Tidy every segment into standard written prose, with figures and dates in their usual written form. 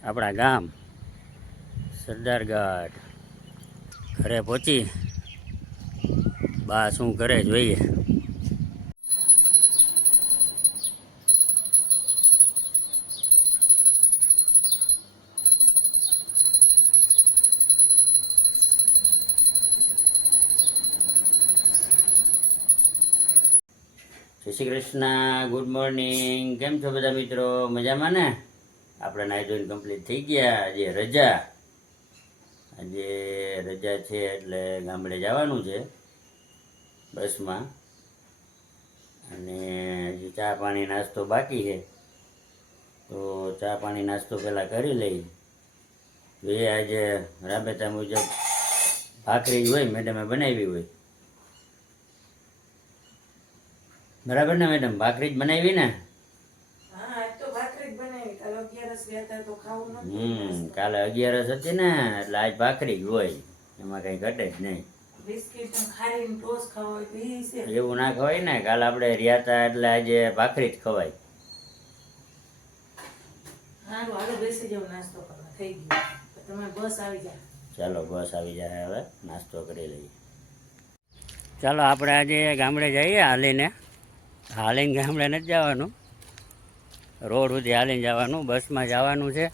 આપણા ગામ સરદારગઢ ઘરે પહોંચી બા શું કરે જોઈએ। જય શ્રી કૃષ્ણ, ગુડ મોર્નિંગ। કેમ છો બધા મિત્રો? મજામાં ને? આપણે નાઈ ધોઈને કમ્પ્લીટ થઈ ગયા। આજે રજા છે એટલે ગામડે જવાનું છે બસમાં, અને હજી ચા પાણી નાસ્તો બાકી છે, તો ચા પાણી નાસ્તો પહેલાં કરી લઈ જોઈએ। આજે રાબેતા મુજબ ભાખરી હોય, મેડમે બનાવી હોય, બરાબર ને મેડમ? ભાખરી જ બનાવી ને? કાલે 11 હતી ને, એટલે આજ ભાખરી જ હોય, એમાં કઈ ઘટે જ નહીં। એવું ના ખવાય ને, કાલે આપણે રહ્યા હતા એટલે આજે ભાખરી જ ખવાય। ચાલો બસ આવી જાય, હવે નાસ્તો કરી લઈએ। ચાલો આપણે આજે ગામડે જઈએ હાલીને ગામડે નથી જવાનું, રોડ સુધી હાલીને જવાનું, બસમાં જવાનું છે।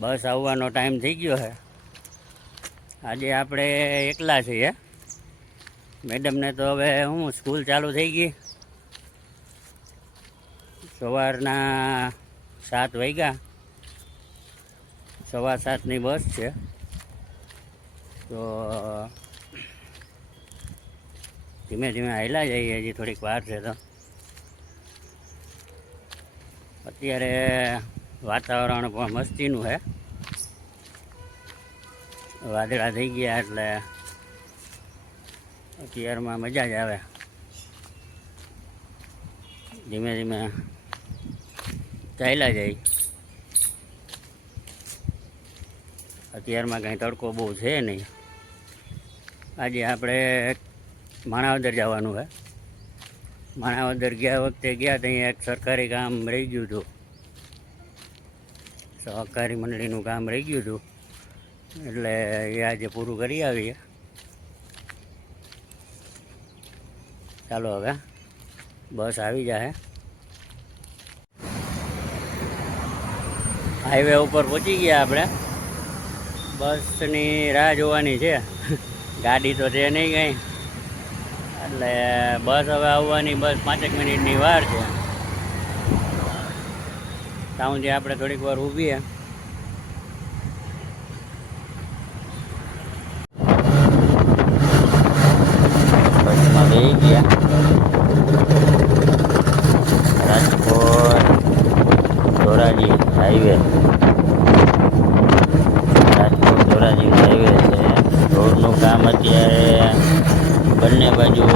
બસ આવવાનો ટાઈમ થઈ ગયો છે। આજે આપણે એકલા છીએ, મેડમને તો હવે સ્કૂલ ચાલુ થઈ ગઈ। સવારના 7 વાગ્યા, 7:15ની બસ છે, તો ધીમે ધીમે હાલ્યા જઈએ, હજી થોડીક વાર છે। તો અત્યારે વાતાવરણ પણ મસ્તીનું છે, વાદળા થઈ ગયા એટલે અત્યારમાં મજા જ આવે। ધીમે ધીમે ચાલ્યા જાય। અત્યારમાં કંઈ તડકો બહુ છે નહીં। આજે આપણે માણાવદર જવાનું છે। માણાવદર ગયા વખતે ગયા ત્યાં એક સરકારી કામ રહી ગયું હતું, સહકારી મંડળીનું કામ રહી ગયું હતું, એટલે એ આજે પૂરું કરી આવીએ। ચાલો હવે બસ આવી જાય। હાઈવે ઉપર પહોંચી ગયા આપણે, બસની રાહ જોવાની છે। ગાડી તો છે નહીં કંઈ, એટલે બસ હવે આવવાની બસ 5 મિનિટની વાર છે। ત્યાં સુધી આપણે થોડીક વાર ઊભીએ। બસમાં બેસી ગયા। રાજકોટ ધોરાજી હાઈવે, રાજકોટ ધોરાજી હાઈવે છે। રોડનું કામ અત્યારે બંને બાજુ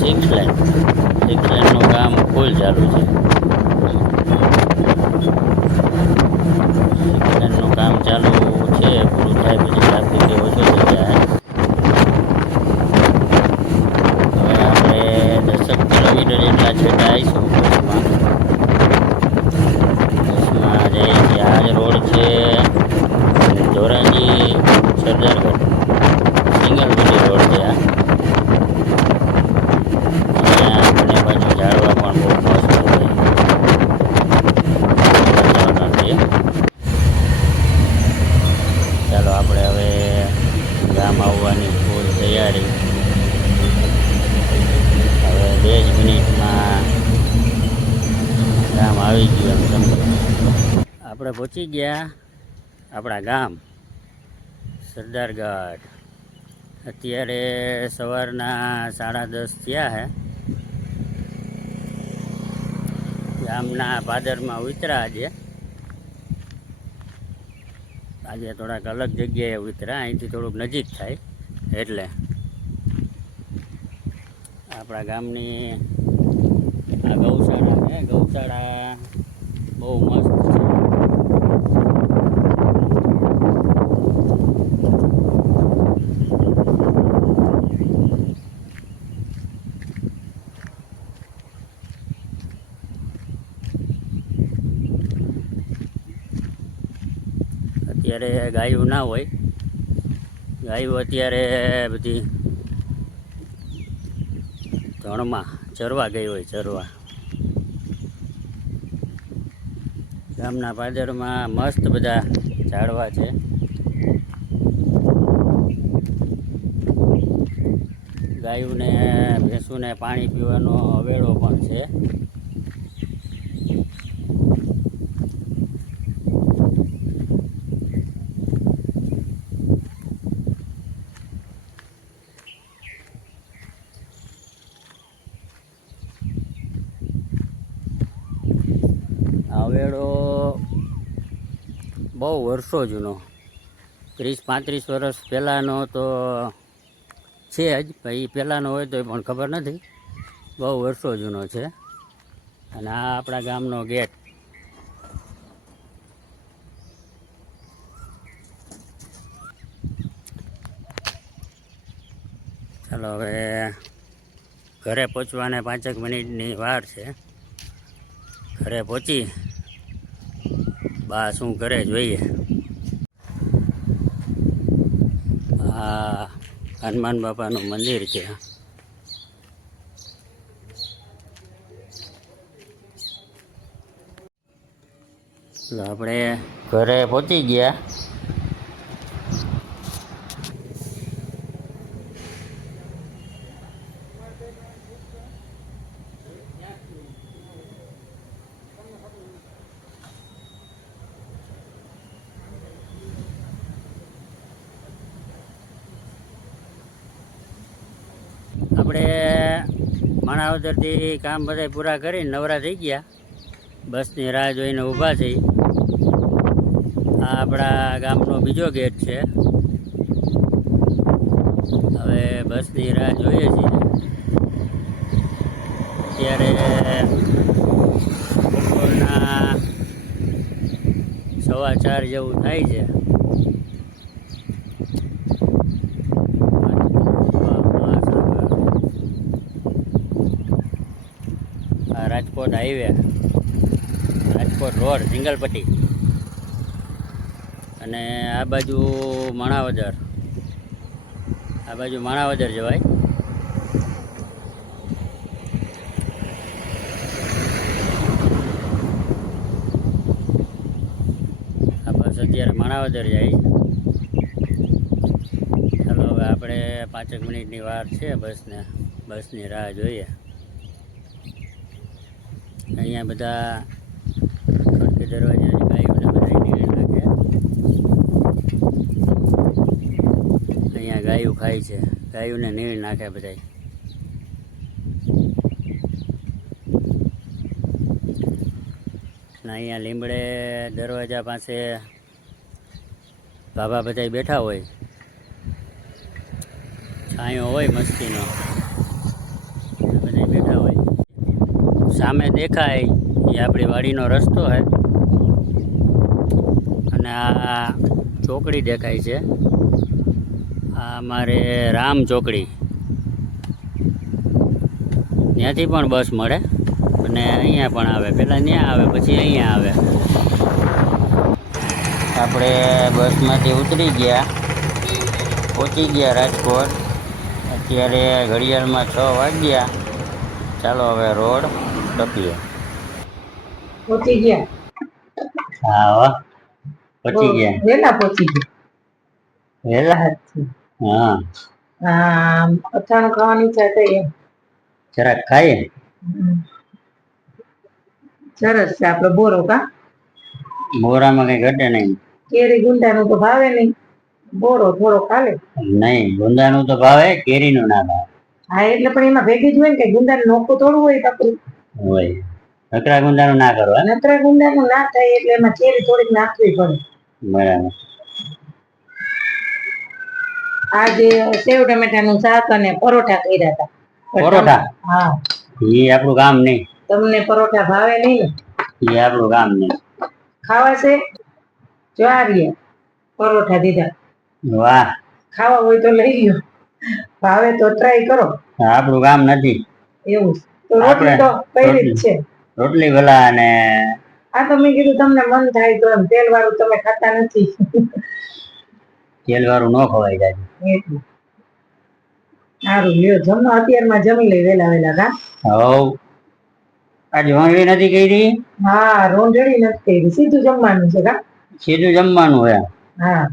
6 લેનનું કામ ફૂલ ચાલુ છે। 6 લેનનું કામ ચાલુ છે, પૂરું થાય પછી ટ્રાફિક ઓછો થઈ જાય। હવે આપણે 10 કિલોમીટર જેટલા છેટા આવીશું બસમાં જઈએ છીએ। આ જ રોડ છે ધોરાજી સરદારગઢ, સિંગલ પટ્ટી રોડ છે આ। બંને બાજુ ઝાડવા પણ બહુ મસ્ત હોય, ચાલો આપણે હવે ગામ આવવાની ફૂલ તૈયારી। હવે 2 જ મિનિટમાં ગામ આવી ગયું એમ સમજો। આપણે પહોંચી ગયા આપણા ગામ સરદારગઢ। અત્યારે સવારના 10:30 થયા છે। ગામના પાદરમાં ઉતરા આજે થોડાક અલગ જગ્યાએ ઉતરા, અહીંથી થોડુંક નજીક થાય એટલે। આપણા ગામની આ ગૌશાળા છે, ગૌશાળા બહુ મસ્ત છે। અત્યારે ગાયું ના હોય, ગાયું અત્યારે બધી ધણમાં ચરવા ગઈ હોય, ચરવા. ગામના પાદરમાં મસ્ત બધા ઝાડવા છે. ગાયુંને ભેંસુને પાણી પીવાનો અવેડો પણ છે. અવેડો બહુ વર્ષો જૂનો, 30-35 વર્ષ પહેલાંનો તો છે જ, ભાઈ પહેલાંનો હોય તો પણ ખબર નથી. બહુ વર્ષો જૂનો છે. અને આ આપણા ગામનો ગેટ. ચાલો હવે ઘરે પહોંચવાને 5 મિનિટની વાર છે. ઘરે પહોંચી બા શું કરે જોઈએ. આ હનુમાન બાપાનું મંદિર છે. આપણે ઘરે પહોંચી ગયા. આપણે માણાવદરથી કામ બધા પૂરા કરીને નવરા થઈ ગયા. બસની રાહ જોઈને ઊભા થઈ. આ આપણા ગામનો બીજો ગેટ છે. હવે બસની રાહ જોઈએ છીએ. અત્યારે બપોરના 4:15 જેવું થાય છે. રાજકોટ હાઈવે, રાજકોટ રોડ, સિંગલપટ્ટી, અને આ બાજુ માણાવદર. આ બાજુ માણાવદર જવાય. આ બસ અત્યારે માણાવદર જાય. ચાલો હવે આપણે 5 મિનિટની વાર છે બસની રાહ જોઈએ. અહીંયા બધા ખડકી દરવાજા ગાયોને બધા નીકળી નાખે. અહીંયા ગાયું ખાય છે, ગાયુંને નીળ નાખે બધા. અહીંયા લીમડે દરવાજા પાસે બાબા બધા બેઠા હોય, છાંયો હોય મસ્તીનો, બધા બેઠા હોય. સામે દેખાય એ આપણી વાડીનો રસ્તો છે. અને આ ચોકડી દેખાય છે, આ અમારે રામ ચોકડી. ત્યાંથી પણ બસ મળે અને અહીંયા પણ આવે. પહેલાં ત્યાં આવે, પછી અહીંયા આવે. આપણે બસમાંથી ઉતરી ગયા, પહોંચી ગયા રાજકોટ. અત્યારે ઘડિયાળમાં 6 વાગ્યા. ચાલો હવે રોડ ટપીએ. પહોંચી ગયા? હા, પહોંચી ગયા. વહેલા પહોંચી ગયા. વહેલા? હા. અથાણું ખાવાની ઈચ્છા થઈ એમ. જરાક ખાઈએ. સરસ છે. આપણે બોરો કા બોરામાં કઈ ઘટે નહીં. કેરી ગુંદાનું તો ભાવે નહીં, બોરો થોડો ખાલે. નહીં, ગુંદાનું તો ભાવે, કેરીનું ના ભાવે. હા, એટલે પણ એમાં ભેગી જ હોય ને કે ગુંદાનું નોખું થોડું હોય પકડું હોય. નકરા ગુંદાનું ના કરો. નકરા ગુંદાનું ના થાય એટલે એમાં કેરી થોડીક નાખવી પડે. બરાબર. આજે સેવ ટમેટાનું શાક અને પરોઠા કર્યા હતા. પરોઠા? હા. એ આપણું કામ નહીં. તમને પરોઠા ભાવે નહીં ને? એ આપણું કામ નહીં. ખાવા છે જ્વારીએ પરોઠા દીધા. વાહ. ખાવા હોય તો લઈ લ્યો, ભાવે તો ટ્રાય કરો. આપણું કામ નથી એવું તો રોટલી તો કઈ રીત છે? રોટલી ભલા અને આ તો મેં કીધું તમને મન થાય તો એમ તેલ વાળું તમે ખાતા નથી તેલ વાળું ન ખવાય જાય. એટલે સારું લ્યો જમો અત્યારમાં જમી લઈ વેલા વેલા કા હવ આજે વાંગડી નથી કરી. હા રોંઢળી નથી કરી સીધું જમવાનું છે કા સીધું જમવાનું હે. હા